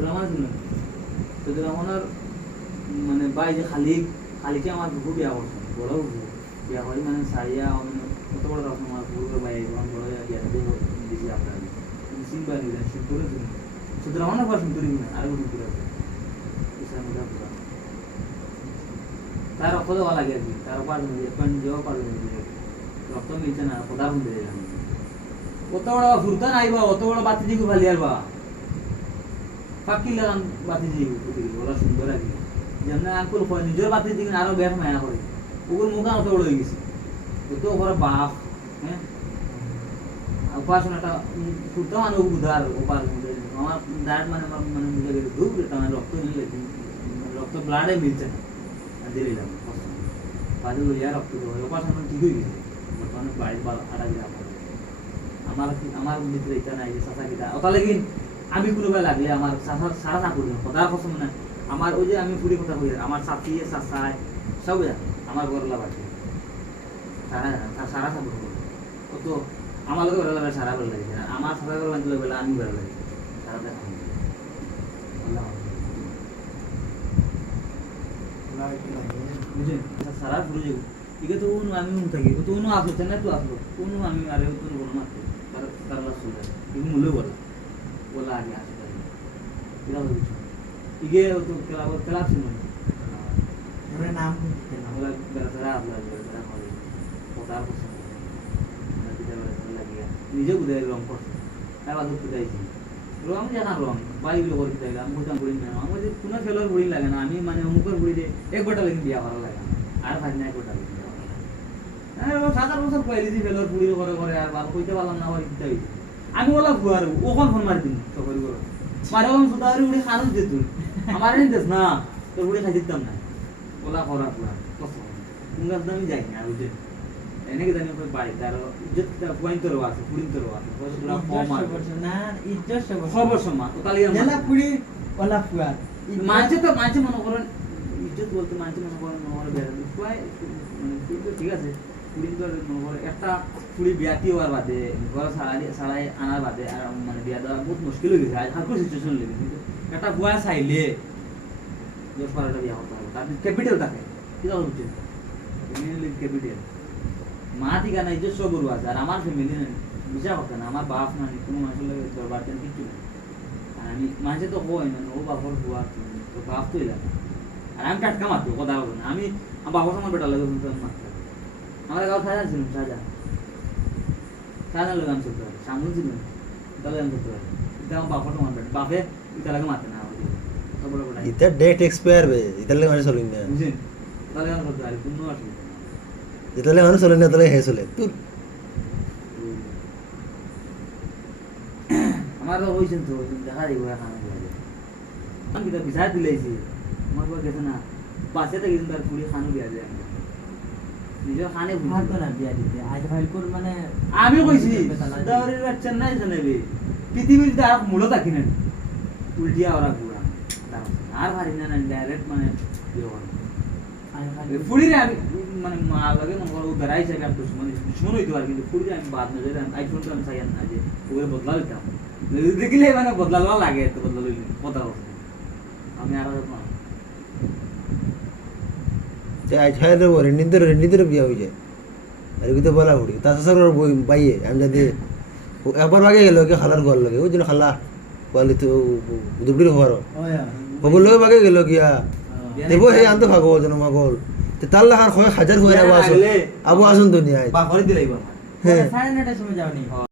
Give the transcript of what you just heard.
সদুর রহমান ছিল সদুর রহমানের মানে বাই যে খালিকে আমার বুকু বিয়া করছে বড় বুকু বিয়া করে মানে সারিয়া মানে কত বড় রকম আমার বুকুর বাই এবং বড় বিয়া দিয়েছি আপনার সিম্পল নিলেন শুক্র সদুর রহমানের পর শুক্র না আর শুক্র আছে ইসলাম পুরা তার রক্ত দেওয়া লাগে আর কি তার উপার্জন এখন যেও পারবে রক্ত মিলছে না কোথা শুনতে দিলাম অত বড় ফুরতান আইবা অত বড় বাতি দিকে ভালি আরবা ফাঁকি লাগান বাতি দিকে ওরা সুন্দর আর কি যেমন আঙ্কুল নিজের বাতি দিকে আরো বেশ মায়া করে ওগুর মুখা অত বড় হয়ে গেছে তো ওরা বাপ হ্যাঁ উপাসনাটা ফুরতাম মানে উদার উপাসনা আমার ডায়েট মানে মানে বুঝে গেছে ধূপ মানে রক্ত নিলে রক্ত ব্লাডে মিলছে না দিলাম বাজে লইয়া রক্ত উপাসনা ঠিক হয়ে গেছে বর্তমানে বাড়ির আড়া গিয়ে আমার ভিতরে এটা নাই যে চাচা কিটা ওটা লাগিন আমি কোনোবাই লাগলে আমার সারা চাকরি সদার কথা মানে আমার ওই যে আমি ফুড়ি কথা কই আমার চাচি চাচাই সব আমার ঘরলা বাড়ি সারা চাকরি ও তো আমার লোক ঘরলা বাড়ি সারা বেলা লাগে আমার সারা ঘর বাঁধলে বেলা আমি বেলা লাগে সারা দেখা বুঝলেন সারা ঘুরে যাবো ঠিক আছে উনো আমি উন থাকি তো উনো আসছে না তো আসলো উনো আমি আরে তো বলো না কারলা সুন্দর ಇದು ಮುಳ್ಳು বলা আগে আসতে কিরা বলছো ইগে তো কেলা ছিল ওর নাম কি আমরা বেরাসরা আপনার বেরাসরা করে পতার পছন্দ মানে কিটা বেরাসরা লাগিয়া নিজে উদয় রং করছে তার বাদ উঠাইছি রং জানা রং বাইরে করে দিলাম বুঝাম করি না আমার যে কোনো ফেলার বুড়ি লাগে না আমি মানে অমুকের বুড়ি দিয়ে এক বটা লাগিন বিয়া করা লাগে আর ভাই না এক বটা লাগিন বিয়া করা হ্যাঁ 7 বছর কইলি যে ফেলার বুড়ি করে আর ভালো কইতে পারলাম না আবার কিটা আমি বলা ফুয়ার ওখান ফোন মারি দিন সবাই করে মারে ওখান সুতারি উড়ে খানো যেত আমার এই দেশ না তোর উড়ে খাই দিতাম না ওলা করা পুরা কসম কুঙ্গাস দামি যাই না বুঝে এনে কি জানি বাড়ি তার ইজ্জত পয়েন্ট তোর আছে পুরিন তোর আছে পুরা কম আর না ইজ্জত খবর সমা তো তালি জেলা পুরি ওলা ফুয়ার মানছে তো মানছে মনে করেন ইজ্জত বলতে মানছে মনে করেন মনে বেড়া ফুয়াই মানে ঠিক আছে পুরিন তো মনে করে একটা পুরি বিয়াতি হওয়ার বাদে ঘর সারাই আনার বাদে আর মানে বিয়া দেওয়া বহুত মুশকিল হয়ে গেছে আজ হালকা সিচুয়েশন লেগে কিন্তু একটা বুয়া চাইলে 10-12টা বিয়া করতে হবে তার ক্যাপিটাল থাকে কি দাও হচ্ছে ফ্যামিলি ক্যাপিটাল মা দিগা নাই যে সব বড় আছে আর আমার ফ্যামিলি না বুঝা কথা না আমার বাপ মানে কোনো মানুষের লাগে দরবার দেন কিছু না আর আমি মাঝে তো হয় না ও বাপর বুয়া তো বাপ তো এলাম আর আমি টাটকা মারতো কথা বলবো না আমি বাবার সময় বেটা লাগে মারতে আমার গাঁও সাজা ছিল সাজা লোক আমি চলতে পারি সামনে ছিল তাহলে আমি করতে পারি এটা আমার বাপটা মারবে বাপে এটা লাগে মারতে না এটা ডেট এক্সপায়ার বে এটা লাগে মানে চলিন না বুঝছেন তাহলে আমি করতে পারি কোনো অসুবিধা এটা লাগে মানে চলিন না তাহলে হে চলে তুই আমার হইছেন তো দেখা দিব খানা আমি কিটা বিচার দিলাইছি আমার বল গেছে না পাশে থেকে কিন্তু তার পুরি খানো দিয়া যায় নিজে খানে ভাত না বিয়া দিতে আজ ফাইল কর মানে আমি কইছি দাওরের বাচ্চা নাই জানেবে পৃথিবীর তার মূল থাকি না উল্টিয়া ওরা পুরা আর ভারি না ডাইরেক্ট মানে ফুড়িরে আমি মানে মা লাগে মনে করো বেড়াই চাই আর দুশ্মন হইতে পারে কিন্তু ফুড়িরে আমি বাদ না যাই আইফোন তো আমি চাই না যে ওগুলো বদলা দিতাম দেখলে মানে বদলালো লাগে তো বদলা লইলি কথা বলছে আমি আর আজ খাই দেবো রেন্ডিদের বিয়া হয়ে যায় আর কিন্তু বলা উড়ি তা শাশুর বাইয়ে আমি যদি একবার আগে গেল কি খালার ঘর লাগে ওই জন্য খালা বলি তো দুপুরি হওয়ার ওগুলো লোক আগে গেল গিয়া দেবো হে আনতে ভাগো যেন মাগল তার লাখান কয়েক হাজার হয়ে আবু আসুন দুনিয়ায় বা করে দিলাই বা হ্যাঁ 9:30 সময় যাওনি